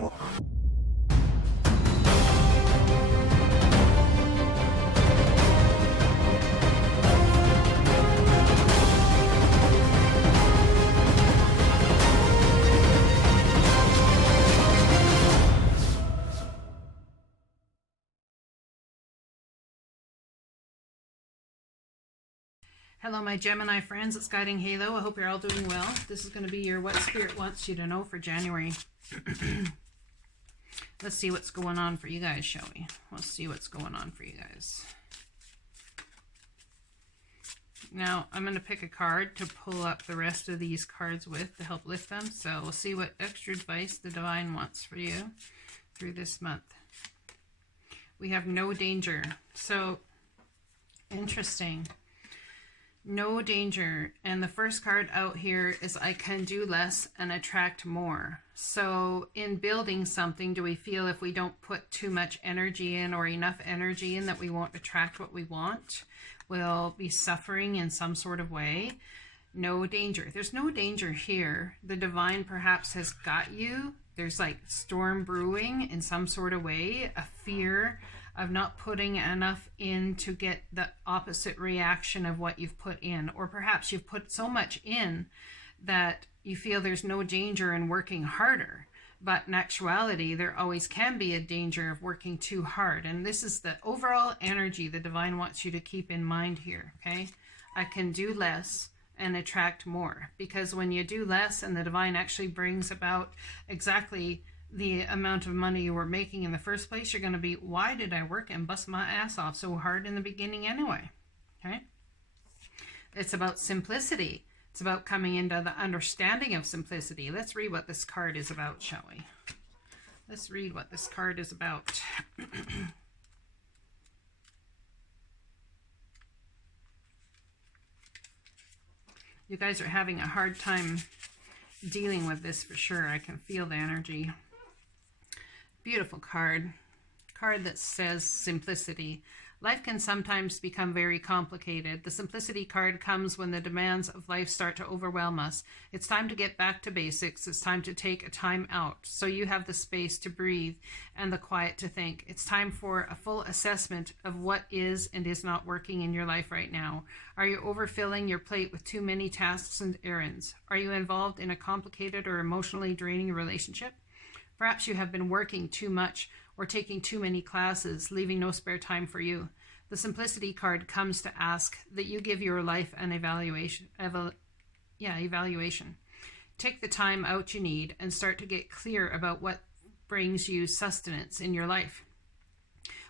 Hello my Gemini friends, it's Guiding Halo. I hope you're all doing well. This is going to be your What Spirit Wants You to Know for January. Let's see what's going on for you guys, shall we? Let's see what's going on for you guys. Now, I'm going to pick a card to pull up the rest of these cards with to help lift them. So we'll see what extra advice the Divine wants for you through this month. We have no danger. So, interesting. No danger. And the first card out here is I can do less and attract more. So in building something, do we feel if we don't put too much energy in or enough energy in that we won't attract what we want? We'll be suffering in some sort of way. No danger. There's no danger here. The Divine perhaps has got you. There's like storm brewing in some sort of way, a fear of not putting enough in to get the opposite reaction of what you've put in. Or perhaps you've put so much in that you feel there's no danger in working harder. But in actuality, there always can be a danger of working too hard. And this is the overall energy the Divine wants you to keep in mind here, okay? I can do less and attract more. Because when you do less and the Divine actually brings about exactly the amount of money you were making in the first place, you're going to be, why did I work and bust my ass off so hard in the beginning anyway? Okay? It's about simplicity. It's about coming into the understanding of simplicity. Let's read what this card is about, shall we? Let's read what this card is about. You guys are having a hard time dealing with this for sure. I can feel the energy. Beautiful card. Card that says simplicity. Life can sometimes become very complicated. The simplicity card comes when the demands of life start to overwhelm us. It's time to get back to basics. It's time to take a time out so you have the space to breathe and the quiet to think. It's time for a full assessment of what is and is not working in your life right now. Are you overfilling your plate with too many tasks and errands? Are you involved in a complicated or emotionally draining relationship? Perhaps you have been working too much or taking too many classes, leaving no spare time for you. The Simplicity card comes to ask that you give your life an evaluation. Take the time out you need and start to get clear about what brings you sustenance in your life.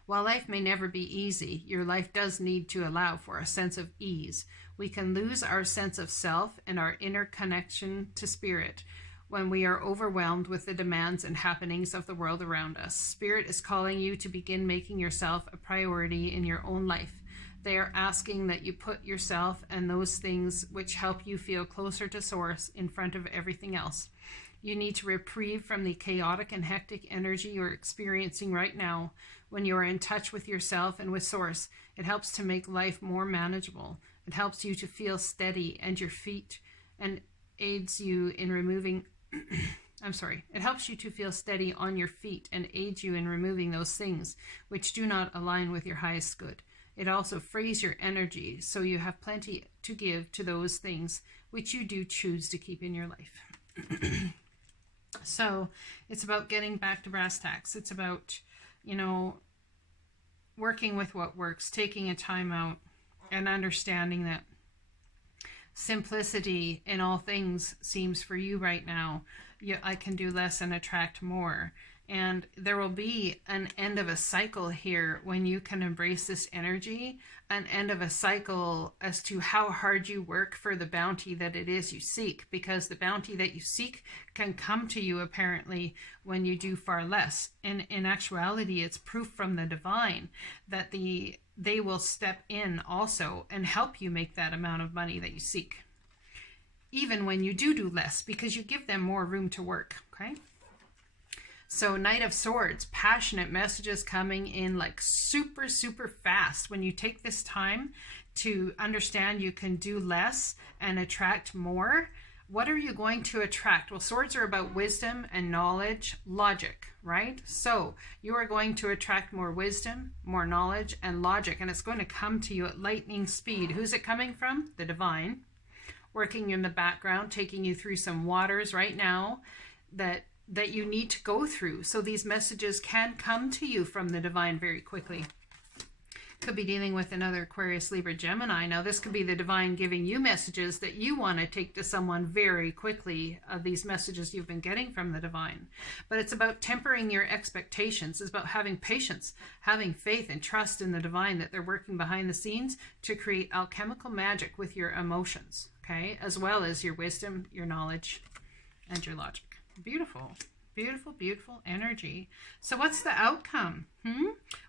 While life may never be easy, your life does need to allow for a sense of ease. We can lose our sense of self and our inner connection to spirit when we are overwhelmed with the demands and happenings of the world around us. Spirit is calling you to begin making yourself a priority in your own life. They are asking that you put yourself and those things which help you feel closer to Source in front of everything else. You need to reprieve from the chaotic and hectic energy you're experiencing right now. When you are in touch with yourself and with Source, it helps to make life more manageable. It helps you to feel steady and your feet and aids you in removing it helps you to feel steady on your feet and aids you in removing those things which do not align with your highest good. It also frees your energy so you have plenty to give to those things which you do choose to keep in your life. So it's about getting back to brass tacks. It's about, working with what works, taking a time out and understanding that simplicity in all things seems for you right now. I can do less and attract more. And there will be an end of a cycle here when you can embrace this energy, an end of a cycle as to how hard you work for the bounty that it is you seek, because the bounty that you seek can come to you apparently when you do far less. And in actuality, it's proof from the Divine that they will step in also and help you make that amount of money that you seek, even when you do less, because you give them more room to work, okay? So Knight of Swords, passionate messages coming in like super, super fast. When you take this time to understand you can do less and attract more, What are you going to attract? Well, swords are about wisdom and knowledge, logic, right? So you are going to attract more wisdom, more knowledge, and logic, and it's going to come to you at lightning speed. Who's it coming from? The divine, working in the background, taking you through some waters right now that you need to go through. So these messages can come to you from the divine very quickly. Could be dealing with another Aquarius, Libra, Gemini. Now this could be the divine giving you messages that you want to take to someone very quickly, of these messages you've been getting from the divine. But it's about tempering your expectations. It's about having patience, having faith and trust in the divine, that they're working behind the scenes to create alchemical magic with your emotions, okay? As well as your wisdom, your knowledge, and your logic. Beautiful. Beautiful, beautiful energy. So what's the outcome?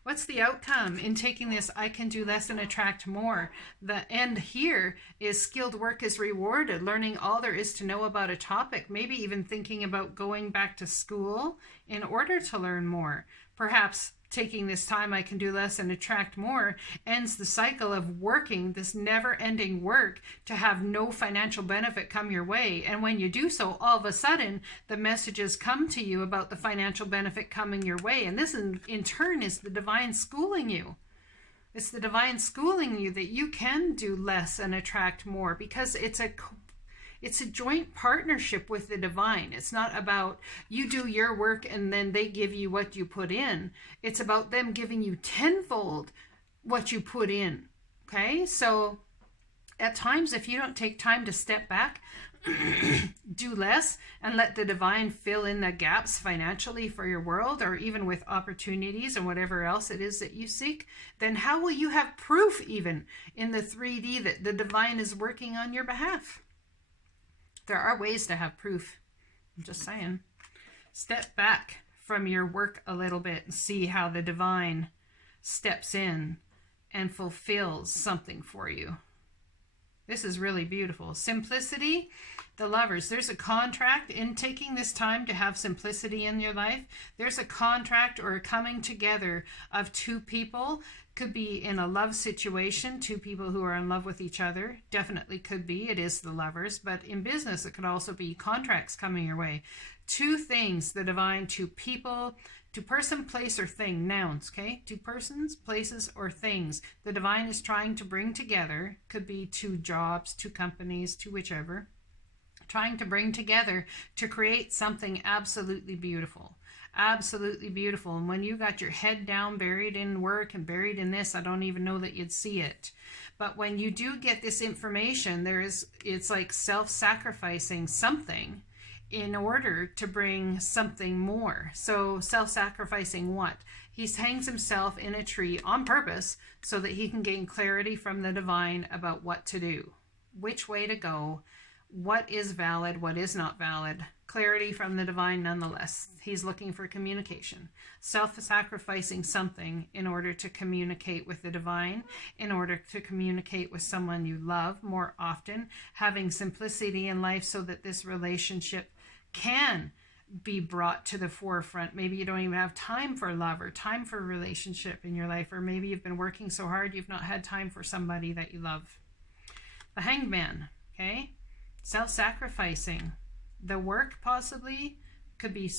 What's the outcome in taking this I can do less and attract more? The end here is skilled work is rewarded, learning all there is to know about a topic, maybe even thinking about going back to school in order to learn more. Perhaps taking this time I can do less and attract more ends the cycle of working, this never-ending work, to have no financial benefit come your way. And when you do so, all of a sudden, the messages come to you about the financial benefit coming your way. And this, in turn, is the divine schooling you. It's the divine schooling you that you can do less and attract more, because it's a joint partnership with the divine. It's not about you do your work and then they give you what you put in. It's about them giving you tenfold what you put in. Okay? So at times, if you don't take time to step back, do less, and let the divine fill in the gaps financially for your world, or even with opportunities and whatever else it is that you seek, then how will you have proof even in the 3D that the divine is working on your behalf? There are ways to have proof. I'm just saying. Step back from your work a little bit and see how the divine steps in and fulfills something for you. This is really beautiful. Simplicity, the lovers. There's a contract in taking this time to have simplicity in your life. There's a contract or a coming together of two people. Could be in a love situation, two people who are in love with each other. Definitely could be. It is the lovers. But in business, it could also be contracts coming your way. Two things, the divine, two people, to person, place, or thing, nouns, okay? Two persons, places, or things. The divine is trying to bring together, could be two jobs, two companies, two whichever, trying to bring together to create something absolutely beautiful. Absolutely beautiful. And when you got your head down, buried in work and buried in this, I don't even know that you'd see it. But when you do get this information, it's like self-sacrificing something in order to bring something more. So self-sacrificing what? He hangs himself in a tree on purpose so that he can gain clarity from the divine about what to do, which way to go, what is valid, what is not valid. Clarity from the divine nonetheless. He's looking for communication. Self-sacrificing something in order to communicate with the divine, in order to communicate with someone you love more often, having simplicity in life so that this relationship can be brought to the forefront. Maybe you don't even have time for love or time for a relationship in your life, or maybe you've been working so hard you've not had time for somebody that you love. The Hanged Man, okay? Self-sacrificing. The work possibly could be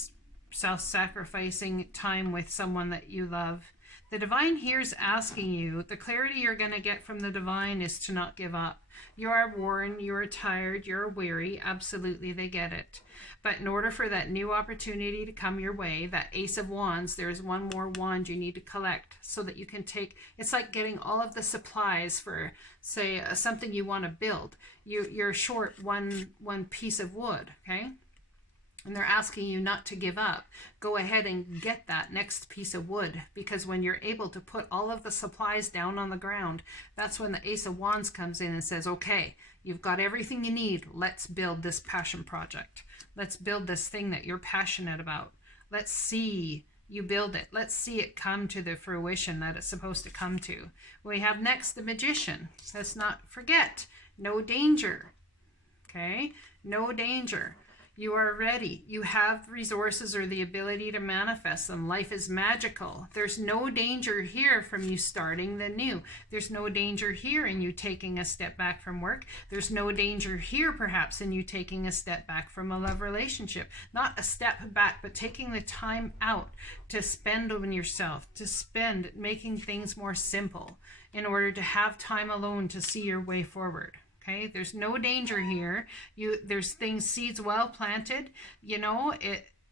self-sacrificing time with someone that you love. The divine here is asking you, the clarity you're going to get from the divine is to not give up. You are worn, you are tired, you're weary. Absolutely, they get it. But in order for that new opportunity to come your way, that Ace of Wands, there's one more wand you need to collect so that you can take, it's like getting all of the supplies for, say, something you want to build. You're short one piece of wood, okay? And they're asking you not to give up. Go ahead and get that next piece of wood, because when you're able to put all of the supplies down on the ground, that's when the Ace of Wands comes in and says, okay, you've got everything you need. Let's build this passion project. Let's build this thing that you're passionate about. Let's see you build it. Let's see it come to the fruition that it's supposed to come to. We have next the Magician. Let's not forget, no danger. Okay? No danger. You are ready. You have resources or the ability to manifest them. Life is magical. There's no danger here from you starting the new. There's no danger here in you taking a step back from work. There's no danger here perhaps in you taking a step back from a love relationship. Not a step back, but taking the time out to spend on yourself, to spend making things more simple in order to have time alone to see your way forward. Okay, there's no danger here. There's seeds well planted, you know,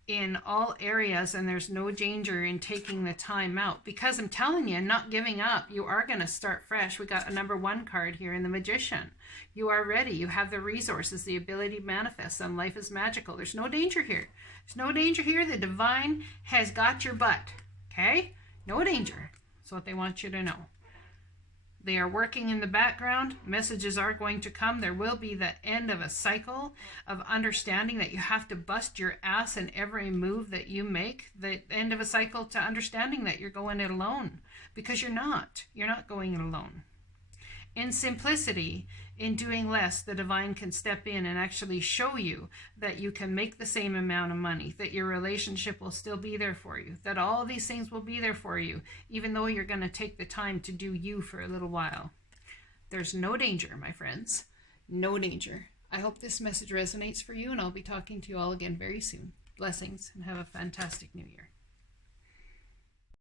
in all areas, and there's no danger in taking the time out, because I'm telling you, not giving up. You are going to start fresh. We got a number 1 card here in the Magician. You are ready. You have the resources, the ability to manifest them. Life is magical. There's no danger here. There's no danger here. The divine has got your butt. Okay, no danger. That's what they want you to know. They are working in the background. Messages are going to come. There will be the end of a cycle of understanding that you have to bust your ass in every move that you make. The end of a cycle to understanding that you're going it alone, because you're not. You're not going it alone. In simplicity, in doing less, the divine can step in and actually show you that you can make the same amount of money, that your relationship will still be there for you, that all of these things will be there for you, even though you're going to take the time to do you for a little while. There's no danger, my friends. No danger. I hope this message resonates for you, and I'll be talking to you all again very soon. Blessings, and have a fantastic new year.